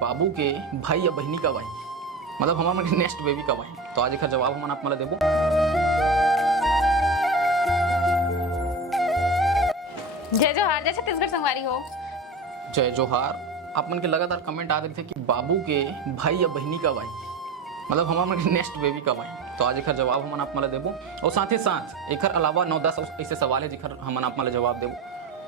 बाबू के भाई या बहनी कब आई, मतलब हमारे नेक्स्ट बेबी कब आई। तो आज एक जवाब हम आप मला देबो। जय जोहार, जय छत्तीसगढ़ संगवारी हो। जय जोहार। आप मन के लगातार कमेंट आ रहे थे कि बाबू के भाई या बहनी कब आई, मतलब हमारे नेक्स्ट बेबी कब आई। तो आज एक जवाब हम आप मला देबो और साथ ही साथ एक अलावा 9-10 ऐसे सवाल है जिखर हम आप मला जवाब देबो।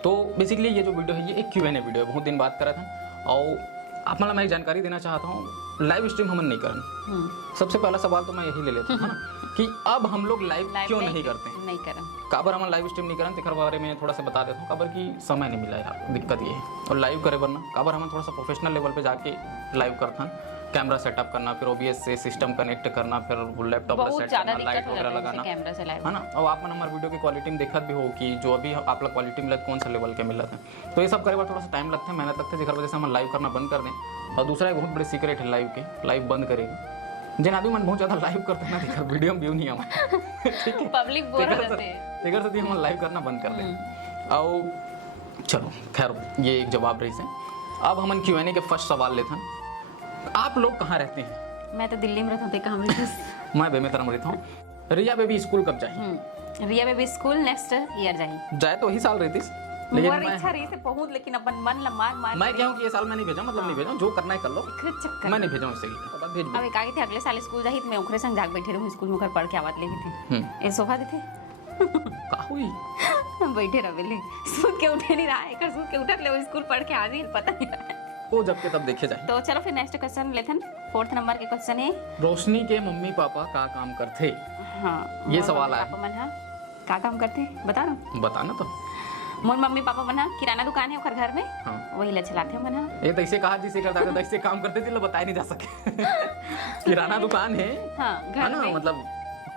तो बेसिकली ये जो वीडियो है ये एक Q&A वीडियो है, बहुत दिन बात करा था और आप मला मैं एक जानकारी देना चाहता हूँ। लाइव स्ट्रीम हम नहीं करन। सबसे पहला सवाल तो मैं यही ले लेता हूँ ना कि अब हम लोग लाइव क्यों नहीं करते हैं, नहीं करन काबर हम लाइव स्ट्रीम नहीं करन तेकर बारे में थोड़ा सा बता देता हूँ। काबर की समय नहीं मिला यार, दिक्कत ये है। और लाइव करे वरना काबर हम थोड़ा सा प्रोफेशनल लेवल पे जाके लाइव करता हूँ, कैमरा सेटअप करना, फिर OBS से सिस्टम कनेक्ट करना, फिर लैपटॉप पर सेट करना, लाइट वगैरह लगाना कैमरा से लाइव है ना। और आप मन हमारे वीडियो की क्वालिटी में देखत भी हो कि जो अभी आप लोग क्वालिटी मिलत कौन सा लेवल के मिलत है। तो ये सब करे बार थोड़ा सा टाइम लगता है, मेहनत लगता है, जिसकी वजह से हम लाइव करना बंद कर दें। और दूसरा एक बहुत बड़ी सीक्रेट है लाइव के, लाइव बंद करेगी जिन आदमी मन बहुत ज़्यादा लाइव करते हैं ना, देखकर वीडियो में व्यू नहीं आवा ठीक है, पब्लिक बोर हो जाते हैं, तेकर से हम लाइव करना बंद कर दें। और चलो खैर ये एक जवाब रही से। अब हम Q&A के फर्स्ट सवाल लेते हैं। आप लोग कहाँ रहते हैं? मैं तो दिल्ली में रहता हूँ, कहाँ रहती? मैं बेमेतरा में रहता हूँ। रिया बेबी स्कूल कब जाए? रिया बेबी स्कूल नेक्स्ट ईयर जाए। जाए तो वही साल रहती, लेकिन मैं इच्छा रही से पहुंच, लेकिन अपन मन ला मार मैं क्या हूँ कि ये साल मैं नहीं भेजा, मतलब नहीं भेजा, जो करना है कर लो, चक्कर मैं नहीं भेजा उससे भेज। अब एक आगे थे अगले साल स्कूल जाही, मैं ओकरे संग जाग बैठे रहूं, स्कूल में घर पढ़ के आवत लेगी थी ए सोफा देथे का हुई बैठे रहे सूत के उठे नहीं रहा, एक सूत के उठत ले स्कूल पढ़ के आ गई, पता नहीं रहा वो जब के तब देखे जाए। तो चलो फिर नेक्स्ट क्वेश्चन लेथन। 4th नंबर के क्वेश्चन है, रोशनी के मम्मी पापा का काम करते? हाँ ये सवाल आया। पापा मन का काम करते बता रहा, बताना तो। मोर मम्मी पापा मन किराना दुकान है ओकर घर में, हाँ। वही ला चलाते मन। ये तो ऐसे कहा जिसे करता था ऐसे काम करते थे, बताया नहीं जा सके किराना दुकान है, हाँ घर ना, में मतलब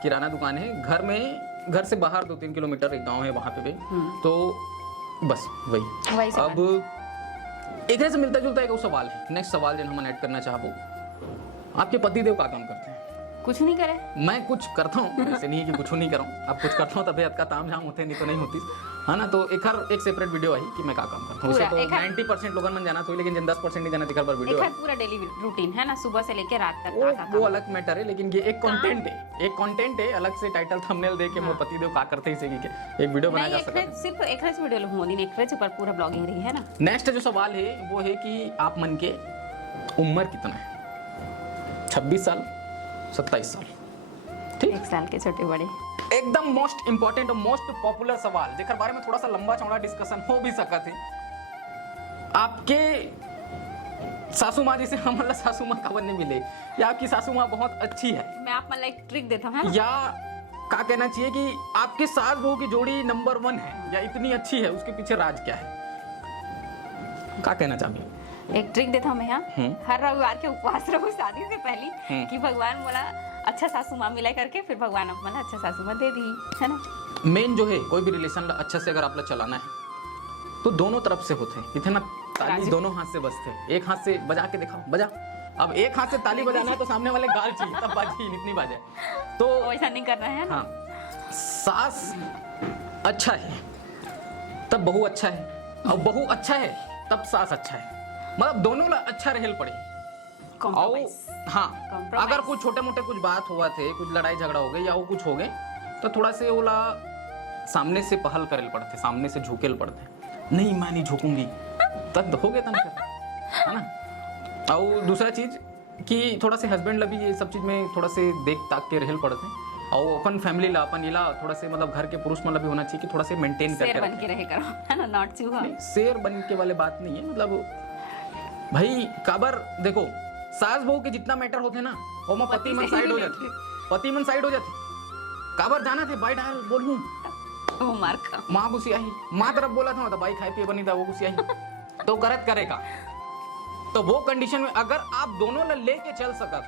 किराना दुकान है घर में, घर से बाहर 2-3 किलोमीटर एक गांव है वहां पे भी। तो बस वही अब एक से मिलता जुलता एक सवाल है। नेक्स्ट सवाल जो हम ऐड करना चाहबो, आपके पतिदेव का काम करते हैं? कुछ नहीं करे। मैं कुछ करता हूँ, ऐसे नहीं है कि कुछ नहीं करूँ, अब कुछ करता हूँ तभी का ताम झाम होते, नहीं तो नहीं होती है ना। तो एक सेपरेट वीडियो आई कि मैं क्या काम करता हूँ। तो 90% लोगों ने जाना तो, लेकिन जिन 10% नहीं जाना दिखा पर वीडियो है पूरा डेली रूटीन है ना, सुबह से लेकर रात तक वो अलग मैटर है। लेकिन ये एक कंटेंट है, एक कंटेंट है अलग से, टाइटल थंबनेल दे के मोर पतिदेव का करते इसे एक वीडियो बनाया जा सकता है। सिर्फ एक वीडियो लो मोदी ने एक ऊपर पूरा ब्लॉगिंग रही है ना। नेक्स्ट जो सवाल है वो है कि आप मन के उम्र कितना है? 26 साल, 27 साल, ठीक? 1 साल के छोटे बड़े। एकदम मोस्ट इंपॉर्टेंट और मोस्ट पॉपुलर सवाल जेकर बारे में थोड़ा सा लंबा चौड़ा डिस्कशन हो भी सकत है। आपके सासू माँ जिसे हमारा सासू माँ खबर नहीं मिले, या आपकी सासू माँ बहुत अच्छी है, मैं आप मतलब एक ट्रिक देता हूँ, या क्या कहना चाहिए कि आपके सास बहू की जोड़ी नंबर 1 है, या इतनी अच्छी है, उसके पीछे राज क्या है? क्या कहना चाहूँगी? एक ट्रिक देता हूँ मैं यहाँ, हर रविवार के उपवास रहो शादी से पहले कि भगवान बोला अच्छा सासू माँ मिला करके, फिर भगवान अपना अच्छा सासू माँ दे दी, है ना। मेन जो है कोई भी रिलेशन अच्छा से अगर आप लोग चलाना है तो दोनों तरफ से होते हैं, इतना ताली दोनों हाथ से बजते हैं। एक हाथ से बजा के दिखाओ, बजा। अब एक हाथ से ताली बजाना है तो सामने वाले गाल चाहिए तब बाजी, इतनी बाजे तो वैसा नहीं करना है ना। हाँ, सास अच्छा है तब बहू अच्छा है, और बहू अच्छा है तब सास अच्छा है, मतलब दोनों अच्छा रहल पड़े। हाँ, अगर कुछ छोटे मोटे कुछ बात हुआ थे, कुछ लड़ाई झगड़ा हो गए या वो कुछ हो गए तो थोड़ा से ओला सामने से पहल करेल पड़ते, सामने से झुकेल पड़ते। नहीं मैं नहीं झुकूंगी तब हो गया तन है ना। और दूसरा चीज कि थोड़ा से हस्बैंड ला भी ये सब चीज में थोड़ा से देख ताक के रहल पड़ते, और अपन फैमिली ला अपन इला थोड़ा से मतलब घर के पुरुष मतलब भी होना चाहिए कि थोड़ा से मेंटेन करके बन के रहे करो, है ना, नॉट चूहा। शेर बन के वाले बात नहीं है, मतलब भाई काबर देखो सास बहू के जितना मैटर होते ना वो में पति मन साइड हो जाते, पति मन साइड हो जाते। काबर जाना थे भाई डाल बोलूं वो मार खा, माँ गुस्सी आई, माँ तरफ बोला था भाई खाए पिए बनी था, वो गुस्सी आई तो गलत करेगा। तो वो कंडीशन में अगर आप दोनों लेके चल सका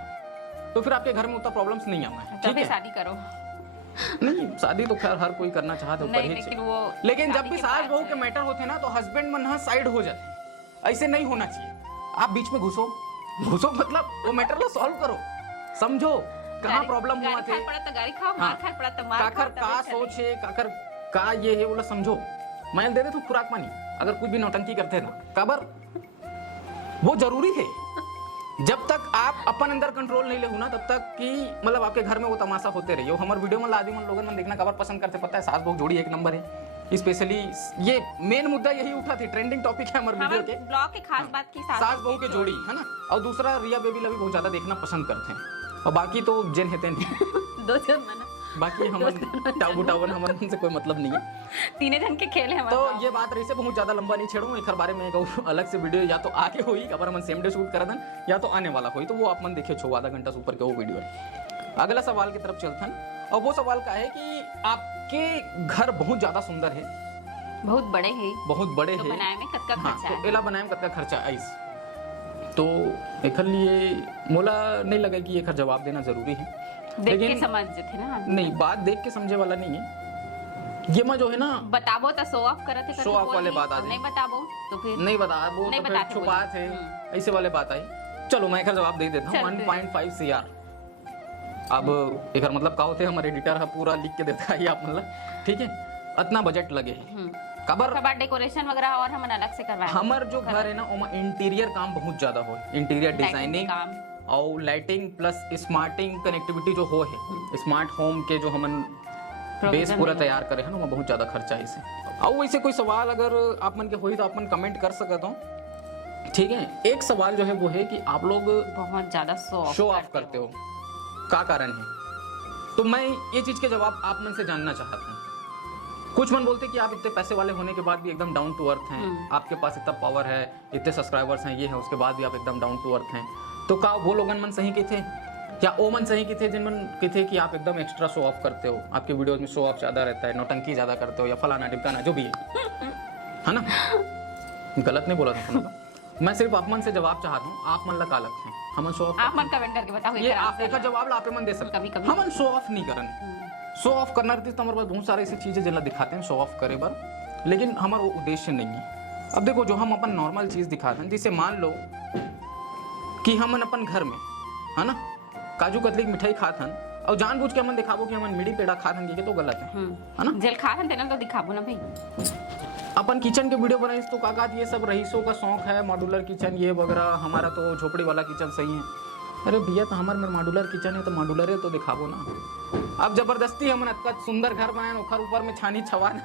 तो फिर आपके घर में उतना प्रॉब्लम्स नहीं आना है, ठीक है। शादी करो। नहीं शादी तो खैर हर कोई करना चाहता है, लेकिन जब भी सास बहू के मैटर होते ना तो हस्बैंड मन साइड हो जाते, ऐसे नहीं होना चाहिए। आप बीच में घुसो मतलब वो मैटर लो सॉल्व करो, समझो कहाँ प्रॉब्लम हुआ थे, काकर का सोच है, काकर का ये है, बोला समझो। मैं दे देता हूँ खुराक पानी, अगर कुछ भी नौटंकी करते ना काबर वो जरूरी है, जब तक आप अपन अंदर कंट्रोल नहीं लेहू ना तब तक कि मतलब आपके घर में वो तमाशा होते रहिए। हमारे वीडियो में लादी मन लोगन मन देखना खबर पसंद करते, पता है सास बहू जोड़ी एक नंबर है। स्पेशली ये मेन मुद्दा यही उठा थी, ट्रेंडिंग टॉपिक है हमारे वीडियो के ब्लॉग की खास बात की सास बहू के जोड़ी है ना। और दूसरा रिया बेबी लवी बहुत ज्यादा देखना पसंद करते हैं, और बाकी तो जेन हेते नहीं दो जन मना बाकी हम टाऊ टावन हमारे से कोई मतलब नहीं है। तीने जन के खेल है हमारे तो ये बात रही से बहुत ज्यादा लंबा नहीं छेड़ूं, एक बारे में एक अलग से वीडियो या तो आगे हुई अगर हम सेम डे शूट कर दन या तो आने वाला हुई, तो वो आप मन देखे छो आधा घंटा से ऊपर के वो वीडियो। अगला सवाल की तरफ चलते हैं, और वो सवाल का है कि आपके घर बहुत ज्यादा सुंदर है, बहुत बड़े हैं, बहुत बड़े तो हैं, बनाए में कतका हाँ, खर्चा तो है। एला बनाए में कतका खर्चा आइस, तो एक लिए मोला नहीं लगा कि एक जवाब देना जरूरी है। देख के समझ थे ना आदमी। नहीं, बात देख के समझे वाला नहीं है ये में जो है ना, बताबो तो शो ऑफ करते शो ऑफ वाले बात आ नहीं बताबो तो फिर नहीं बता वो नहीं तो फिर बताते छुपा बोले। थे ऐसे वाले बात आई। चलो मैं एक जवाब दे देता हूँ, चल दे। 1.5 CR। अब एक मतलब का होते हमारे एडिटर है पूरा लिख के देता है आप मतलब, ठीक है इतना बजट लगे है कबर। कबाड़ डेकोरेशन वगैरह और हम अलग से करवाए हमार जो घर है ना ओमा इंटीरियर काम बहुत ज्यादा हो, इंटीरियर डिजाइनिंग काम और लाइटिंग प्लस स्मार्टिंग कनेक्टिविटी जो हो है, स्मार्ट होम के जो हमन बेस पूरा तैयार करे हैं ना वो बहुत ज्यादा खर्चा है इसे। और वैसे कोई सवाल अगर आप मन के होई तो आप मन कमेंट कर सकते हो, ठीक है। एक सवाल जो है वो है कि आप लोग बहुत ज्यादा शो ऑफ करते हो, क्या कारण है? तो मैं ये चीज के जवाब आप मन से जानना चाहता हूँ। कुछ मन बोलते कि आप इतने पैसे वाले होने के बाद भी एकदम डाउन टू अर्थ हैं, आपके पास इतना पावर है, इतने सब्सक्राइबर्स हैं, ये है, उसके बाद भी आप एकदम डाउन टू अर्थ हैं। तो का वो लोगन मन सही के थे या ओ मन सही के थे जिन मन के थे कि आप एकदम एक्स्ट्रा शो ऑफ करते हो, आपके वीडियोस में शो ऑफ ज्यादा रहता है, नौटंकी ज्यादा करते हो या फलाना ढिमकाना जो भी है ना? गलत नहीं बोला था मैं सिर्फ आप मन से जवाब चाहता हूँ, आप मन लगा लगते हैं हम शो ऑफ। आप मन कमेंट करके बताओ ये आप एक जवाब ला पे मन दे सकते कभी कभी हम शो ऑफ नहीं करन। शो ऑफ करना रहती तो हमारे पास बहुत सारी ऐसी चीजें जिन्हें दिखाते हैं शो ऑफ करे बर, लेकिन हमारा वो उद्देश्य नहीं है। अब देखो जो हम अपन नॉर्मल चीज दिखाते हैं, जैसे मान लो कि हम अपन घर में है ना काजू कतली की मिठाई खाते हैं और जानबूझ के हम दिखाबो कि हम मिड़ी पेड़ा खाते हैं, ये तो गलत है ना? जेल खाते हैं तो दिखाबो ना भाई। अपन किचन के वीडियो बनाई तो काका ये सब रईसों का शौक है, मॉड्यूलर किचन ये वगैरह, हमारा तो झोपड़ी वाला किचन सही है। अरे भैया तो हमारे में मॉड्यूलर किचन है तो मॉड्यूलर है तो दिखाबो ना। अब जबरदस्ती हम इतना सुंदर घर बनाए ओखर ऊपर में छानी छवान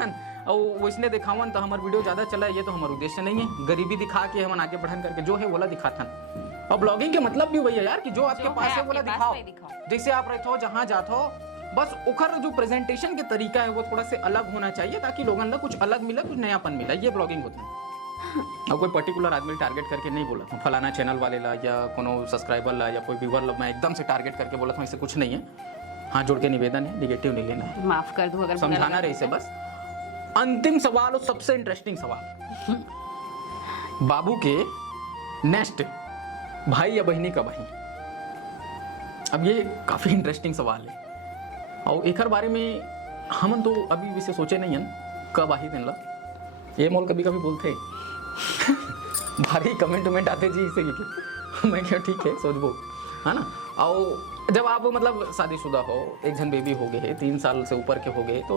और वैसने दिखावन तो हमारा वीडियो ज्यादा चला, ये तो हमारा उद्देश्य नहीं है। गरीबी दिखा के हम आगे बढ़न करके जो है बोला दिखाथन। और ब्लॉगिंग के मतलब भी वही है यार कि जो आपके पास है बोला दिखाओ। जैसे आप रहते हो जहाँ जाते हो बस उखर जो प्रेजेंटेशन के तरीका है वो थोड़ा से अलग होना चाहिए ताकि लोगों को कुछ अलग मिला, कुछ नयापन मिला, ये ब्लॉगिंग होता है। और कोई पर्टिकुलर आदमी टारगेट करके नहीं बोला था फलाना चैनल वाले ला या कोनो सब्सक्राइबर ला या कोई व्यूअर ला, मैं एकदम से टारगेट करके बोला था, इससे कुछ नहीं है। हाँ जोड़ के निवेदन है, निगेटिव नहीं लेना है, माफ कर दो अगर समझाना रही से बस। अंतिम सवाल और सबसे इंटरेस्टिंग सवाल, बाबू के नेक्स्ट भाई या बहनी का भाई। अब ये काफी इंटरेस्टिंग सवाल है और एक बारे में हम तो अभी विषय सोचे नहीं है कब आही दिन ला ये मोल कभी कभी बोलते भारी कमेंट आते जी इसे मैं क्या ठीक है सोचबो है ना। और जब आप मतलब शादीशुदा हो, एक जन बेबी हो गए, 3 साल से ऊपर के हो गए, तो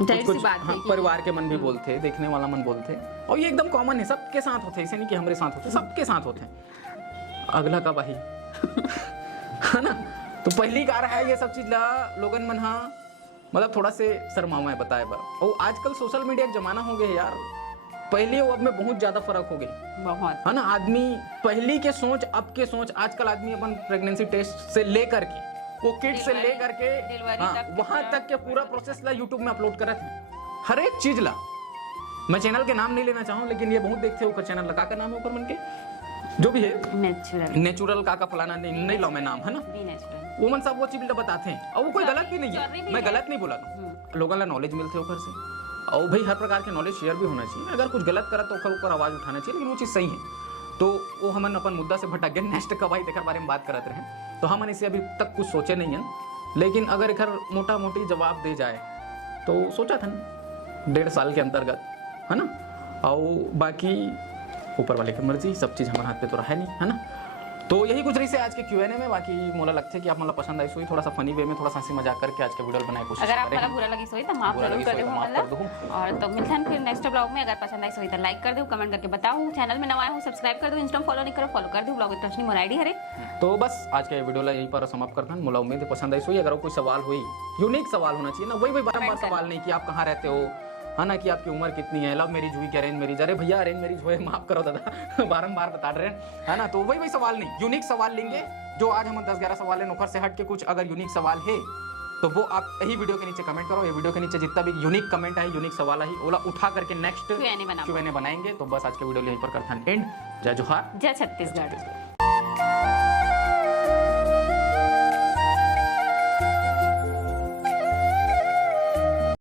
कुछ हाँ, परिवार के मन भी बोलते, देखने वाला मन बोलते, और ये एकदम कॉमन है, सबके साथ होते, ऐसे नहीं कि हमारे साथ होते, सबके साथ होते। अगला का भाई है ना, तो पहली कार है ये सब चीज ला लोगन मन हाँ मतलब थोड़ा से शर्मावा बताए बार। और आजकल सोशल मीडिया का जमाना हो गया यार, पहले और अब में बहुत ज्यादा फर्क हो गई बहुत है ना। आदमी पहली के सोच अब के सोच, आजकल आदमी अपन प्रेगनेंसी टेस्ट से लेकर के वो किट से लेकर के वहां तक के पूरा प्रोसेस ला यूट्यूब में अपलोड करत है, हर एक चीज ला। मैं चैनल के नाम नहीं लेना चाहूँ लेकिन ये बहुत देखते हो चैनल लगा का नाम है ऊपर मन के जो भी है नेचुरल का फलाना नहीं लो मैं नाम है ना, वो मन सब वो चीज बताते हैं और वो कोई गलत भी नहीं है, मैं गलत नहीं बोला लोगों को नॉलेज मिलते ऊपर से। और भाई हर प्रकार के नॉलेज शेयर भी होना चाहिए, अगर कुछ गलत करा तो ऊपर आवाज उठाना चाहिए, लेकिन वो चीज़ सही है। तो वो हम अपन मुद्दा से भटक गए, नेक्स्ट का भाई देखकर बारे में बात करते रहे, तो हम इसे अभी तक कुछ सोचे नहीं है, लेकिन अगर एक मोटा मोटी जवाब दे जाए तो सोचा था 1.5 साल के अंतर्गत है ना। और बाकी ऊपर वाले की मर्जी, सब चीज़ हमारे हाथ पे तो रहा नहीं है ना। तो यही कुछ रही से आज के Q&A में। बाकी मोला लगता है कि आप मतलब पसंद आई सोई, थोड़ा सा फनी वे में थोड़ा सा हंसी मजाक करके आज के वीडियो बनाए कोशिश अगर आप करें। मतलब बुरा लगी सोई तो माफ बुरा जरूर लगी कर सोई दो तो माफ कर दो। और तो मिलते हैं फिर नेक्स्ट ब्लॉग में। अगर पसंद आई सोई तो लाइक कर दो, कमेंट करके बताओ, चैनल में नवा आए हो सब्सक्राइब कर दो, इंस्टा फॉलो नहीं करो फॉलो कर दो, ब्लॉग विद रोशनी मोर आईडी हरे। तो बस आज के वीडियो ला यहीं पर समाप्त करता हूँ। मोला उम्मीद है पसंद आई सोई। अगर कोई सवाल हुई, यूनिक सवाल होना चाहिए ना, वही बारंबार सवाल नहीं कि आप कहाँ रहते हो, है ना, कि आपकी उम्र कितनी है, लव मैरिज हुई क्या अरेंज मैरिज, अरे भैया अरेंज मैरिज हुए माफ करो दादा बारंबार बता रहे हैं, है ना। तो वही सवाल नहीं, यूनिक सवाल लेंगे। जो आज हम 10-11 सवाल है नौकर से हट के कुछ अगर यूनिक सवाल है तो वो आप यही वीडियो के नीचे कमेंट करो। ये वीडियो के नीचे जितना भी यूनिक कमेंट है, यूनिक सवाल है, ओला उठा करके नेक्स्ट Q&A बनाएंगे। तो बस आज के वीडियो यहीं पर करता है एंड। जय जोहार, जय छत्तीसगढ़।